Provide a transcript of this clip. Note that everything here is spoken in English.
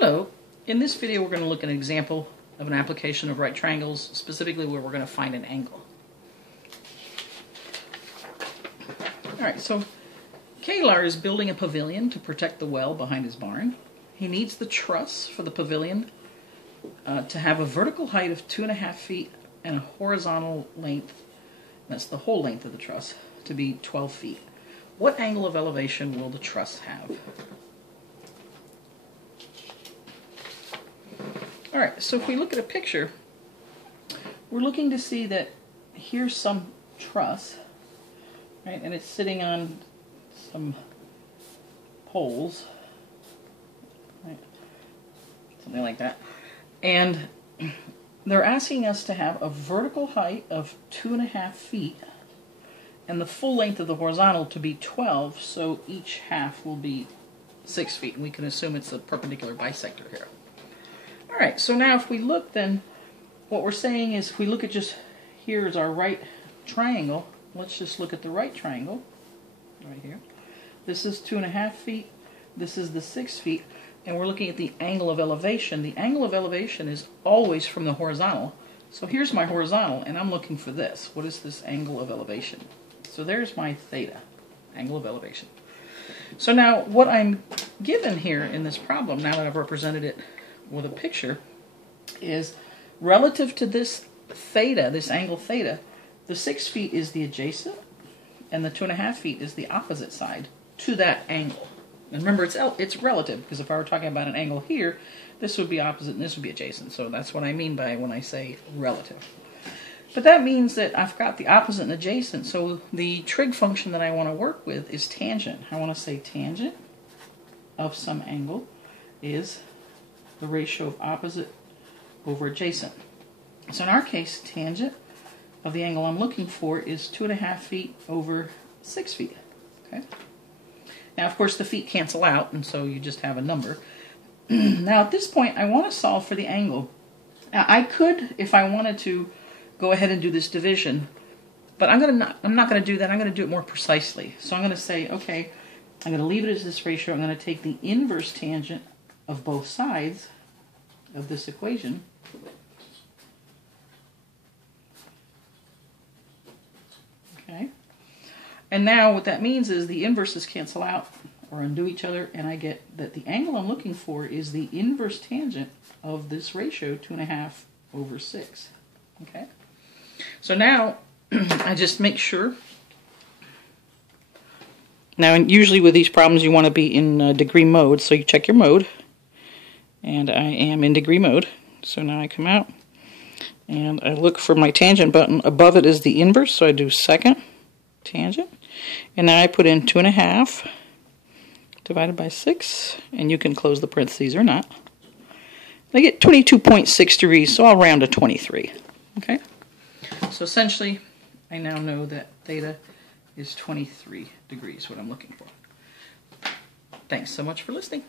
Hello. In this video we're going to look at an example of an application of right triangles, specifically where we're going to find an angle. Alright, so Kalar is building a pavilion to protect the well behind his barn. He needs the truss for the pavilion to have a vertical height of 2.5 feet and a horizontal length, that's the whole length of the truss, to be 12 feet. What angle of elevation will the truss have? Alright, so if we look at a picture, we're looking to see that here's some truss, right, and it's sitting on some poles, right, something like that, and they're asking us to have a vertical height of 2.5 feet and the full length of the horizontal to be 12, so each half will be 6 feet, and we can assume it's a perpendicular bisector here. Alright, so now if we look, then what we're saying is, if we look at just, here's our right triangle, let's just look at the right triangle, right here. This is 2.5 feet, this is the 6 feet, and we're looking at the angle of elevation. The angle of elevation is always from the horizontal. So here's my horizontal, and I'm looking for this. What is this angle of elevation? So there's my theta, angle of elevation. So now what I'm given here in this problem, now that I've represented it with a picture, is relative to this theta, this angle theta, the 6 feet is the adjacent and the 2.5 feet is the opposite side to that angle. And remember, it's relative, because if I were talking about an angle here, this would be opposite and this would be adjacent. So that's what I mean by when I say relative. But that means that I've got the opposite and adjacent, so the trig function that I want to work with is tangent. I want to say tangent of some angle is the ratio of opposite over adjacent. So in our case, tangent of the angle I'm looking for is 2.5 feet over 6 feet. Okay. Now, of course, the feet cancel out, and so you just have a number. Now, at this point, I want to solve for the angle. Now, I could, if I wanted to, go ahead and do this division, but I'm not going to do that. I'm going to do it more precisely. So I'm going to say, okay, I'm going to leave it as this ratio. I'm going to take the inverse tangent of both sides of this equation. Okay. And now what that means is the inverses cancel out or undo each other, and I get that the angle I'm looking for is the inverse tangent of this ratio, 2.5 over 6. Okay. So now I just make sure. Now, usually with these problems you want to be in degree mode, so you check your mode. And I am in degree mode. So now I come out and I look for my tangent button. Above it is the inverse, so I do second tangent. And now I put in 2.5 divided by 6, and you can close the parentheses or not. I get 22.6 degrees, so I'll round to 23. Okay? So essentially, I now know that theta is 23 degrees, what I'm looking for. Thanks so much for listening.